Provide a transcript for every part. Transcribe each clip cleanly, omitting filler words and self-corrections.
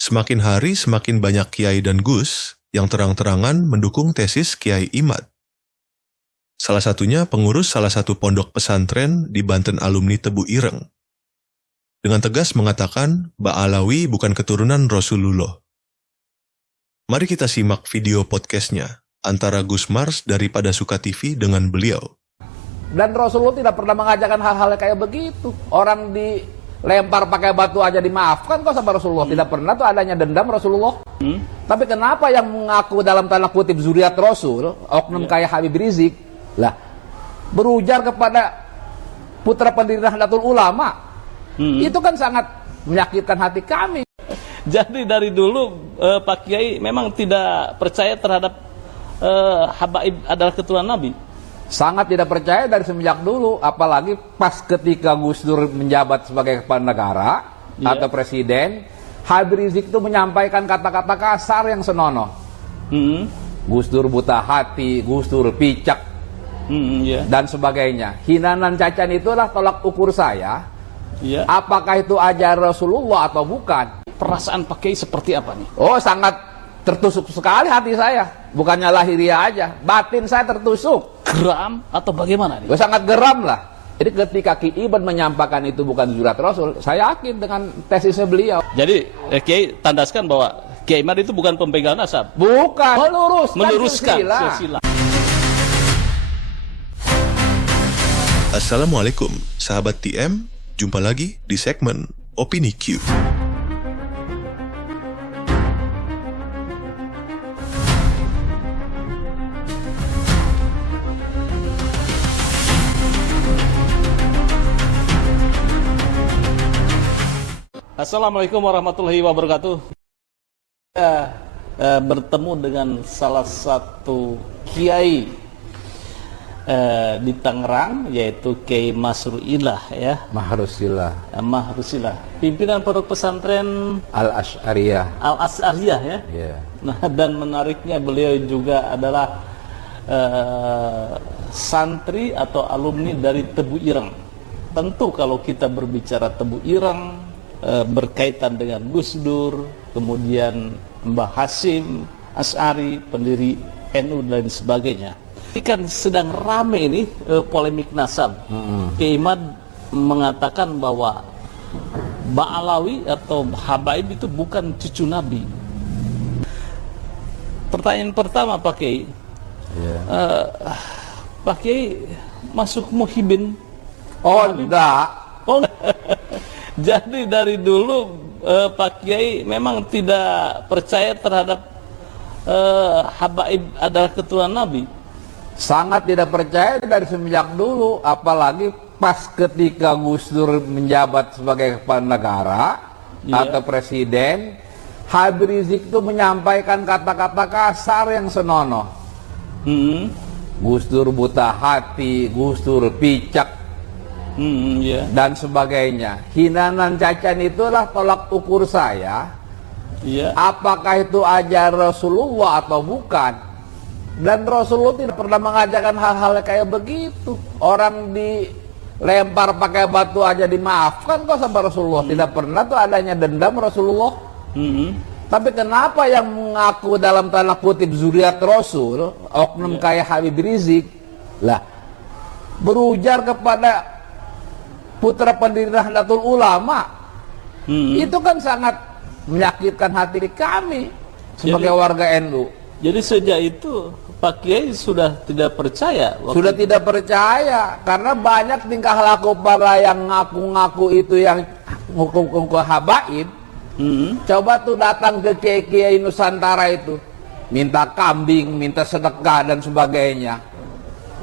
Semakin hari semakin banyak kiai dan gus yang terang-terangan mendukung tesis Kiai Imad. Salah satunya pengurus salah satu pondok pesantren di Banten alumni Tebu Ireng. Dengan tegas mengatakan Ba'alawi bukan keturunan Rasulullah. Mari kita simak video podcastnya antara Gus Mars daripada Suka TV dengan beliau. Dan Rasulullah tidak pernah mengajarkan hal-hal kayak begitu. Orang dilempar pakai batu aja dimaafkan kok sama Rasulullah. Tidak pernah tuh adanya dendam Rasulullah. Tapi kenapa yang mengaku dalam tanda kutip zuriat Rasul, oknum kayak Habib Rizik, lah berujar kepada putra pendiri Nahdlatul Ulama. Itu kan sangat menyakitkan hati kami. Jadi dari dulu Pak Kiai memang tidak percaya terhadap habaib adalah keturunan Nabi. Sangat tidak percaya dari semenjak dulu, apalagi pas ketika Gus Dur menjabat sebagai kepala negara atau presiden, Habib Rizik itu menyampaikan kata-kata kasar yang senonoh. Gus Dur buta hati, Gus Dur picak, dan sebagainya. Hinaan cacian itulah tolak ukur saya. Apakah itu ajaran Rasulullah atau bukan? Perasaan Pak Kiai seperti apa nih? Oh, sangat tertusuk sekali hati saya. Bukannya lahiriah aja, batin saya tertusuk. Geram atau bagaimana nih? Sangat geram lah. Jadi ketika Ki Ibn menyampaikan itu bukan zuriat Rasul, saya yakin dengan tesisnya beliau. Jadi Kiai tandaskan bahwa Kiai Imad itu bukan pempegang nasab. Bukan, meluruskan silsilah. Assalamualaikum, sahabat TM. Jumpa lagi di segmen Opini Q. Assalamualaikum warahmatullahi wabarakatuh. Saya bertemu dengan salah satu kiai di Tangerang, yaitu Kiai Masruillah ya. Mahrusillah, pimpinan pondok pesantren Al-Asy'ariyah ya. Nah, dan menariknya beliau juga adalah santri atau alumni dari Tebu Ireng. Tentu kalau kita berbicara Tebu Ireng berkaitan dengan Gus Dur, kemudian Mbah Hasyim Asy'ari, pendiri NU dan sebagainya. Ini kan sedang rame ini polemik nasab. Kiai Imad mengatakan bahwa Ba'alawi atau habaib itu bukan cucu Nabi. Pertanyaan pertama Pak Kiai, Pak Kiai masuk Muhyiddin? Oh enggak. Oh, jadi dari dulu Pak Kiai memang tidak percaya terhadap habaib adalah keturunan Nabi. Sangat tidak percaya dari semenjak dulu, apalagi pas ketika Gus Dur menjabat sebagai kepala negara atau presiden, Habib Rizik itu menyampaikan kata-kata kasar yang senonoh. Gus Dur buta hati, Gus Dur picak, dan sebagainya. Hinaan cacian itulah tolak ukur saya. Apakah itu ajaran Rasulullah atau bukan? Dan Rasulullah tidak pernah mengajarkan hal-hal kayak begitu. Orang dilempar pakai batu aja dimaafkan kok sama Rasulullah. Tidak pernah tuh adanya dendam Rasulullah. Tapi kenapa yang mengaku dalam tanda kutip zuriat Rasul, oknum kayak Habib Rizik, lah berujar kepada putra pendiri Nahdlatul Ulama. Itu kan sangat menyakitkan hati kami sebagai warga NU. Jadi sejak itu Pak Kiai sudah tidak percaya? Sudah tidak percaya, karena banyak tingkah laku para yang ngaku-ngaku itu yang ngaku habaib. Coba tuh datang ke kiai-kiai Nusantara itu, minta kambing, minta sedekah dan sebagainya.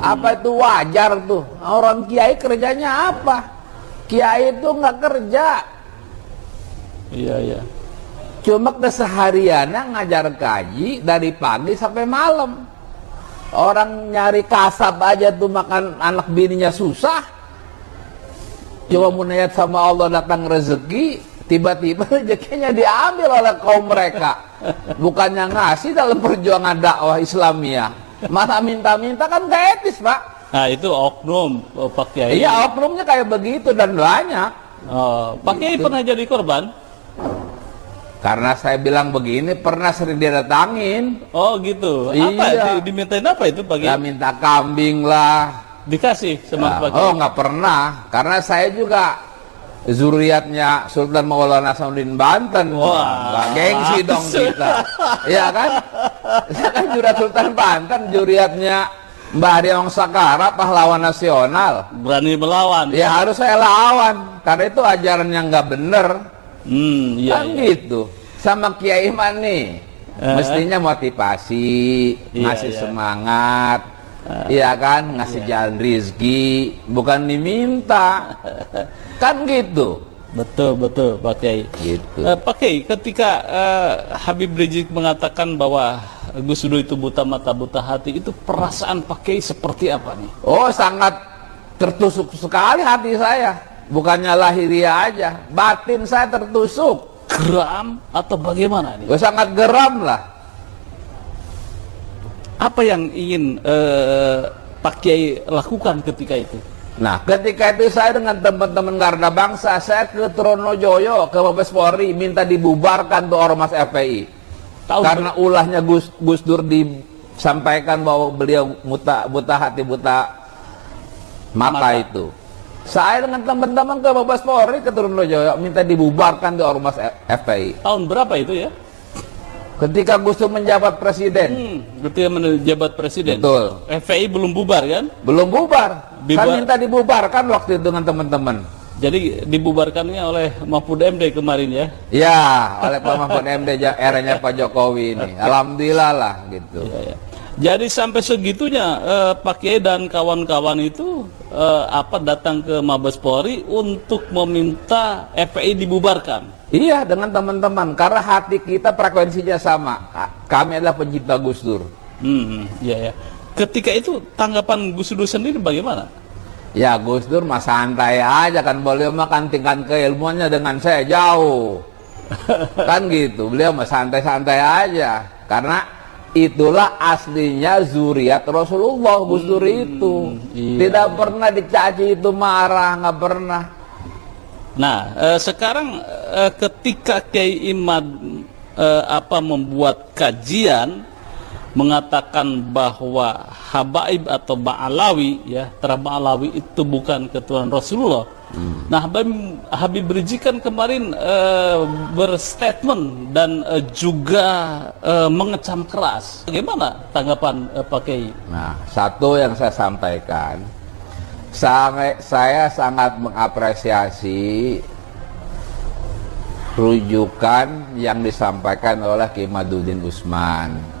Apa itu wajar tuh? Orang kiai kerjanya apa? Kiai itu nggak kerja. Iya. Cuma kesehariannya ngajar kaji dari pagi sampai malam. Orang nyari kasab aja tuh makan anak bininya susah. Coba munayat sama Allah datang rezeki, tiba-tiba rezekinya diambil oleh kaum mereka. Bukannya ngasih dalam perjuangan dakwah Islamiyah. Masa minta-minta kan gak etis, Pak. Nah itu oknum Pak Kiai. Iya, oknumnya kayak begitu dan banyak. Pak Kiai pernah jadi korban? Karena saya bilang begini, pernah sering dia datangin. Oh gitu. Iya. Apa? Dimintain apa itu Pak Ya Kiai? minta kambing lah. Dikasih sama Pak Kiai? Oh nggak pernah. Karena saya juga zuriatnya Sultan Maulana Hasanuddin Banten. Wah. Nggak gengsi dong kita. Iya kan? Saya kan juriat Sultan Banten, juriatnya Mbah Deong Sakara, pahlawan nasional. Berani melawan. Ya harus saya lawan. Karena itu ajaran yang nggak bener. Iya, Kan iya. gitu. Sama Kiai Iman nih, mestinya motivasi, Iya, ngasih iya. semangat, iya kan, ngasih jalan rizki, bukan diminta, kan gitu. Betul, betul Pak Kiai. Gitu. Pak Kiai, ketika Habib Rizik mengatakan bahwa Gus Dur itu buta mata buta hati, itu perasaan Pak Kiai seperti apa nih? Oh sangat tertusuk sekali hati saya, bukannya lahiriah aja, batin saya tertusuk. Geram atau bagaimana nih? Oh, sangat geram lah. Apa yang ingin Pak Kiai lakukan ketika itu? Nah, ketika itu saya dengan teman-teman Garda Bangsa, saya ke Tronojoyo, ke Mabes Polri, minta dibubarkan tuh Ormas FPI. Karena ulahnya Gus Dur disampaikan bahwa beliau buta hati, buta mata itu. Saya dengan teman-teman ke Mabes Polri, ke Tronojoyo, minta dibubarkan tuh Ormas FPI. Tahun berapa itu ya? Ketika Gus Dur menjabat presiden. Ketika menjabat presiden. Betul. FPI belum bubar kan? Belum bubar. Bubar. Kan minta dibubarkan waktu itu dengan teman-teman. Jadi dibubarkannya oleh Mahfud MD kemarin ya? Ya, oleh Pak Mahfud MD eranya Pak Jokowi ini. Alhamdulillah lah gitu. Ya, ya. Jadi sampai segitunya Pak Kiai dan kawan-kawan itu datang ke Mabes Polri untuk meminta FPI dibubarkan. Iya, dengan teman-teman karena hati kita frekuensinya sama. Kami adalah pencinta Gus Dur. Iya ya. Ketika itu tanggapan Gus Dur sendiri bagaimana? Ya Gus Dur mah santai aja kan, beliau mah kan tingkat keilmuannya dengan saya jauh. Kan gitu, beliau mah santai-santai aja. Karena itulah aslinya zuriat Rasulullah, Gus Dur itu. Iya. Tidak pernah dicaci itu marah, nggak pernah. Nah, sekarang ketika Kiai Imad membuat kajian mengatakan bahwa Habaib atau Ba'alawi ya, Ba'alawi itu bukan keturunan Rasulullah. Nah, Habib Rizik kan kemarin berstatement dan juga mengecam keras. Bagaimana tanggapan Pak Kiai? Nah, satu yang saya sampaikan, saya sangat mengapresiasi rujukan yang disampaikan oleh Kiai Maduddin Usman.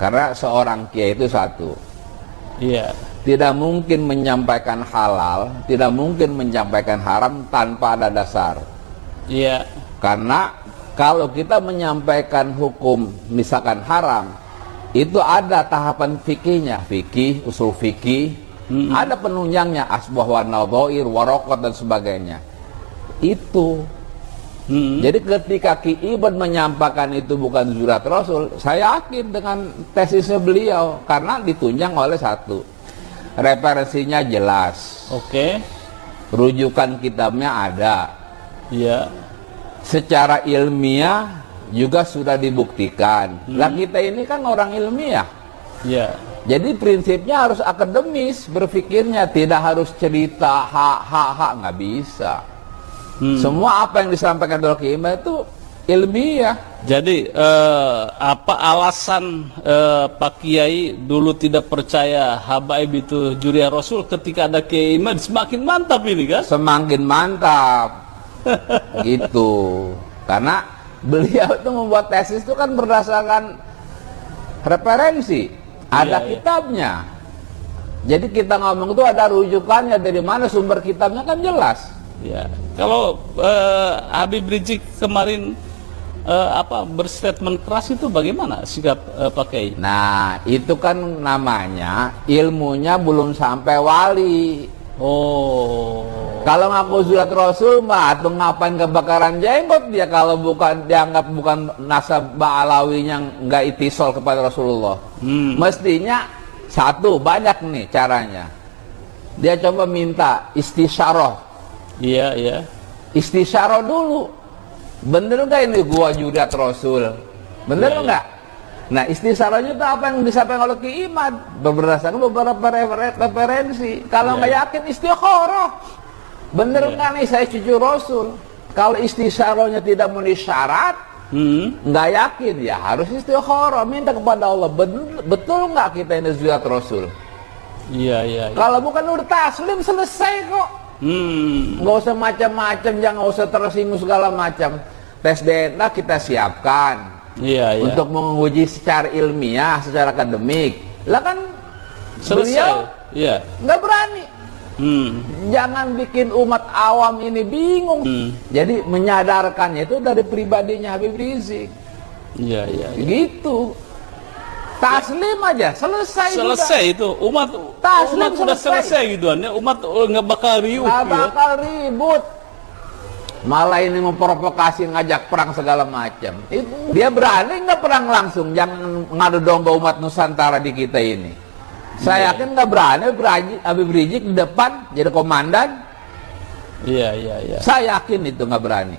Karena seorang kiai itu satu, Iya. tidak mungkin menyampaikan halal, tidak mungkin menyampaikan haram tanpa ada dasar. Iya. Karena kalau kita menyampaikan hukum misalkan haram, itu ada tahapan fikihnya, fikih, usul fikih, ada penunjangnya, asbah wa nadhair, waraqat dan sebagainya. Itu. Jadi ketika Ki Ibn menyampaikan itu bukan zuriat Rasul, saya yakin dengan tesisnya beliau karena ditunjang oleh satu, referensinya jelas, Oke. rujukan kitabnya ada, Iya. secara ilmiah juga sudah dibuktikan. Lah kita ini kan orang ilmiah, Iya. jadi prinsipnya harus akademis berpikirnya, tidak harus cerita ha nggak bisa. Semua apa yang disampaikan oleh Kiai Imad itu ilmiah. Jadi apa alasan Pak Kiai dulu tidak percaya Habaib itu juriah Rasul, ketika ada Kiai Imad semakin mantap ini kan? Semakin mantap gitu, karena beliau itu membuat tesis itu kan berdasarkan referensi, ada Iya, iya. kitabnya. Jadi kita ngomong itu ada rujukannya, dari mana sumber kitabnya kan jelas. Ya. Kalau Habib Rizik kemarin berstatement keras itu bagaimana sikap Pak Kiai? Nah itu kan namanya ilmunya belum sampai wali. Oh. Kalau ngaku zuriat Rasul mah atau ngapain kebakaran jenggot dia kalau bukan dianggap bukan nasab Ba'alawi yang nggak itisol kepada Rasulullah. Mestinya satu, banyak nih caranya. Dia coba minta istisyarah. Iya, iya. Istisyarah dulu. Bener nggak ini gua judat Rasul? Bener nggak? Nah, istisaranya itu apa yang disampaikan oleh Ki Imad berdasarkan beberapa referensi. Kalau nggak yakin istikharah. Bener nggak nih saya cucu Rasul? Kalau istisaranya tidak memenuhi syarat, nggak yakin, ya harus istikharah, minta kepada Allah. Betul nggak kita ini zuriat Rasul? Iya. Kalau bukan udah taslim selesai kok. Nggak usah macam-macam, jangan usah tersinggung segala macam. Tes DNA kita siapkan. Iya. Untuk menguji secara ilmiah, secara akademik. Lah kan beliau nggak berani. Jangan bikin umat awam ini bingung. Jadi menyadarkannya itu dari pribadinya Habib Rizik. Iya. Gitu. Taslim aja, selesai itu. Umat sudah selesai gitu. Umat nggak bakal riuh. Nggak bakal ribut. Malah ini memprovokasi, ngajak perang segala macam. Dia berani nggak perang langsung? Jangan ngadu domba umat Nusantara di kita ini. Saya yakin nggak berani Habib Rizik di depan jadi komandan. Iya. Saya yakin itu nggak berani.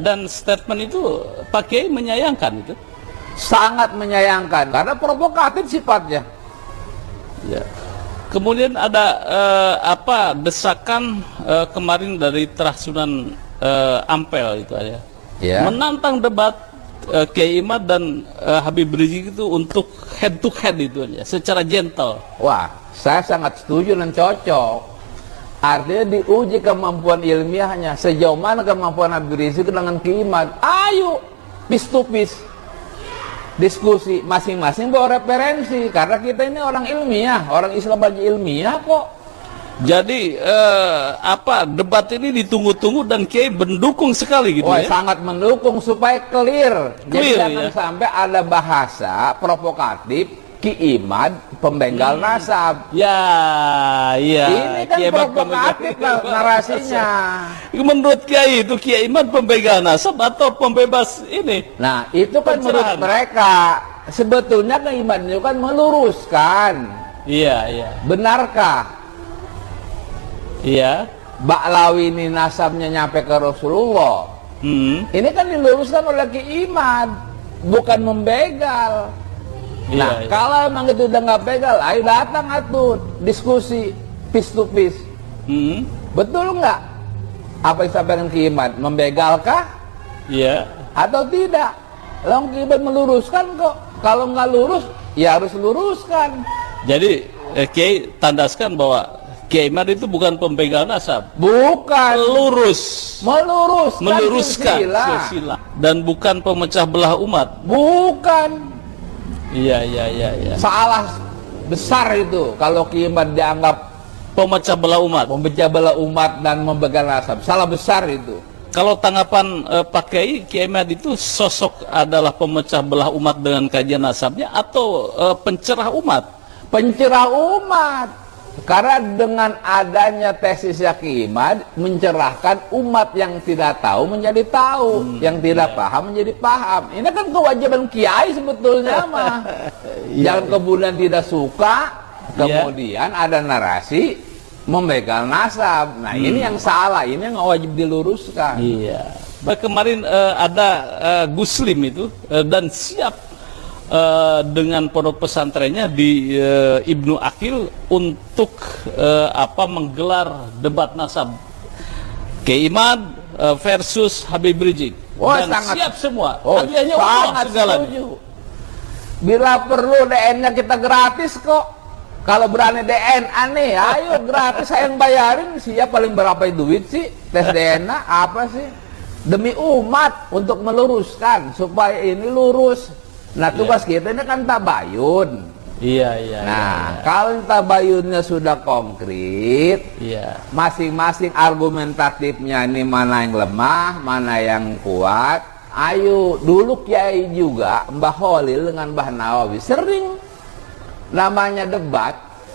Dan statement itu Pak Kiai menyayangkan itu. Sangat menyayangkan karena provokatif sifatnya. Ya. Kemudian ada desakan kemarin dari Terah Sunan Ampel itu ya. Menantang debat Kiai Imad dan Habib Rizik itu untuk head to head itu aja, secara gentle. Wah, saya sangat setuju dan cocok. Artinya diuji kemampuan ilmiahnya, sejauh mana kemampuan Habib Rizik dengan Kiai Imad. Ayo, piece to piece. Diskusi masing-masing bawa referensi karena kita ini orang ilmiah, orang Islam bagi ilmiah kok. Jadi debat ini ditunggu-tunggu dan Kiai mendukung sekali gitu. Ya. Sangat mendukung supaya clear. Jadi jangan ya? sampai ada bahasa provokatif Ki Imad pembenggal nasab. Ya. Ini kan provokatif narasinya. Menurut Kiai itu Kiai Imad pembenggal nasab atau pembebas ini? Nah, itu kan menurut mereka. Sebetulnya Ki Imad itu kan meluruskan. Iya. Benarkah? Iya. Ba'lawi ini nasabnya nyampe ke Rasulullah. Ini kan diluruskan oleh Ki Imad, bukan membegal. Nah, kalau emang itu udah nggak begal, ayo datang atuh diskusi piece to piece. Betul nggak? Apa yang disampaikan Ki Imad membegalkah? Iya. Atau tidak? Lalu Ki Imad meluruskan kok. Kalau nggak lurus, ya harus luruskan. Jadi Kiai tandaskan bahwa Kiai Imad itu bukan pembegal nasab. Bukan. Meluruskan silsilah. Dan bukan pemecah belah umat. Bukan. Iya. Salah besar itu kalau Ki Imad dianggap pemecah belah umat dan membegal nasab. Salah besar itu. Kalau tanggapan Pak Kiai Imad itu sosok adalah pemecah belah umat dengan kajian nasabnya atau pencerah umat? Pencerah umat. Karena dengan adanya tesisnya Ki Imad mencerahkan umat yang tidak tahu menjadi tahu, yang tidak paham menjadi paham. Ini kan kewajiban kiai sebetulnya mah. Jangan kemudian tidak suka, kemudian ada narasi membegal nasab. Nah, ini yang salah, ini yang wajib diluruskan. Iya. Kemarin ada Guslim itu dan siap dengan pondok pesantrennya di Ibnu Akil untuk menggelar debat nasab Kiai Imad versus Habib Rizik. Dan siap semua. Hadiahnya sangat setuju. Bila perlu DNA kita gratis kok. Kalau berani DNA nih, ayo gratis saya yang bayarin. Siap paling berapa duit sih tes DNA apa sih? Demi umat untuk meluruskan supaya ini lurus. Nah, tugas kita ini kan tabayun. Iya. Nah, kalau tabayunnya sudah konkret, masing-masing argumentatifnya ini mana yang lemah, mana yang kuat. Ayo, dulu Kiai juga, Mbah Khalil dengan Mbah Nawawi sering namanya debat.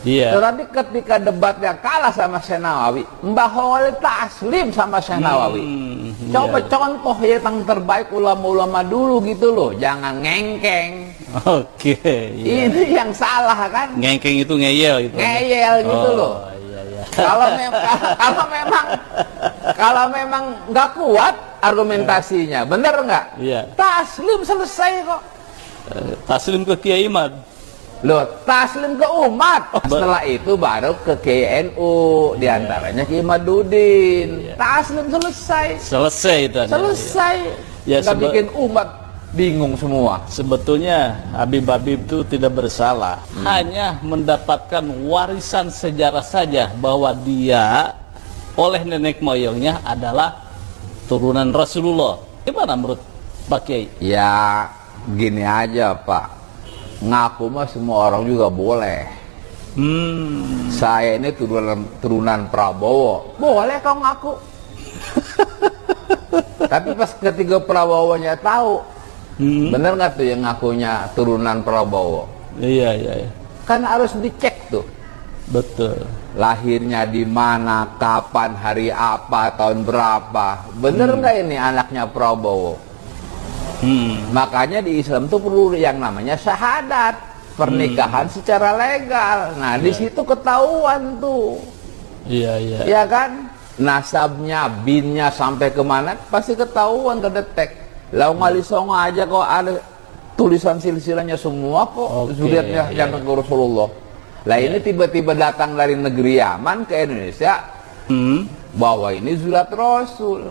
Tetapi ketika debatnya kalah sama Syekh Nawawi, Mbah Khalil taslim sama Syekh Nawawi. Coba contoh yang terbaik ulama-ulama dulu gitu loh, jangan ngengkeng. Oke. Ini yang salah kan? Ngengkeng itu ngeyel gitu. Ngeyel gitu loh. Iya. Kalau memang nggak kuat, argumentasinya, bener nggak? Iya. Taslim selesai kok. Taslim ke Kiai Imad. Loh, taslim ke umat. Setelah itu baru ke KNU, diantaranya Ki Imaduddin. Taslim selesai. Selesai itu. Selesai. Ya, Nggak bikin umat bingung semua. Sebetulnya Habib-Habib itu tidak bersalah, hanya mendapatkan warisan sejarah saja bahwa dia oleh nenek moyangnya adalah turunan Rasulullah. Gimana menurut Pak Kiai? Ya, gini aja Pak. Ngaku mah semua orang juga boleh. Saya ini turunan Prabowo. Boleh kau ngaku. Tapi pas ketika Prabowo-nya tahu, bener nggak tuh yang ngakunya turunan Prabowo? Iya. Kan harus dicek tuh. Betul. Lahirnya di mana, kapan, hari apa, tahun berapa. Bener nggak ini anaknya Prabowo? Makanya di Islam tuh perlu yang namanya syahadat, pernikahan secara legal. Nah, di situ ketahuan tuh. Iya. Ya kan? Nasabnya, binnya sampai kemana pasti ketahuan, kedetek. Lau ngali songo aja kok ada tulisan silsilahnya semua kok, zuriatnya yang ke Rasulullah. Lah ini tiba-tiba datang dari negeri Yaman ke Indonesia, bahwa ini zuriat Rasul.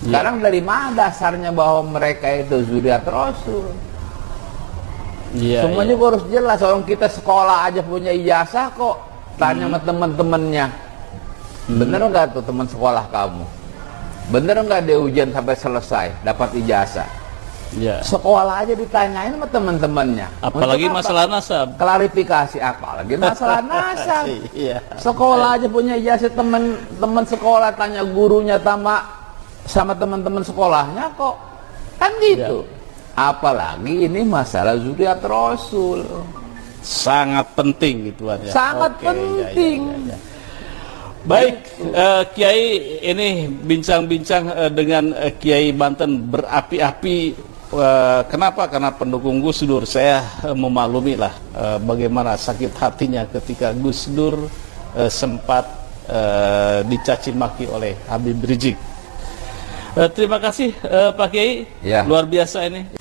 Sekarang dari mana dasarnya bahwa mereka itu zuriat Rasul? Semuanya gua harus jelas. Orang kita sekolah aja punya ijazah kok. Tanya sama teman-temannya, bener nggak tuh teman sekolah kamu? Bener nggak dia ujian sampai selesai dapat ijazah? Iya. Sekolah aja ditanyain sama teman-temannya. Apalagi masalah nasab. Klarifikasi, apalagi masalah nasab. Iya. Sekolah aja punya ijazah, teman sekolah tanya gurunya sama teman-teman sekolahnya kok. Kan gitu. Apalagi ini masalah zuriat Rasul. Sangat penting gitu ya. Sangat penting. Ya. Baik, Kiai, ini bincang-bincang dengan Kiai Banten berapi-api. Kenapa? Karena pendukung Gus Dur. Saya memaklumi lah bagaimana sakit hatinya ketika Gus Dur sempat dicaci maki oleh Habib Rizik. Terima kasih Pak Kiai, Ya. luar biasa ini.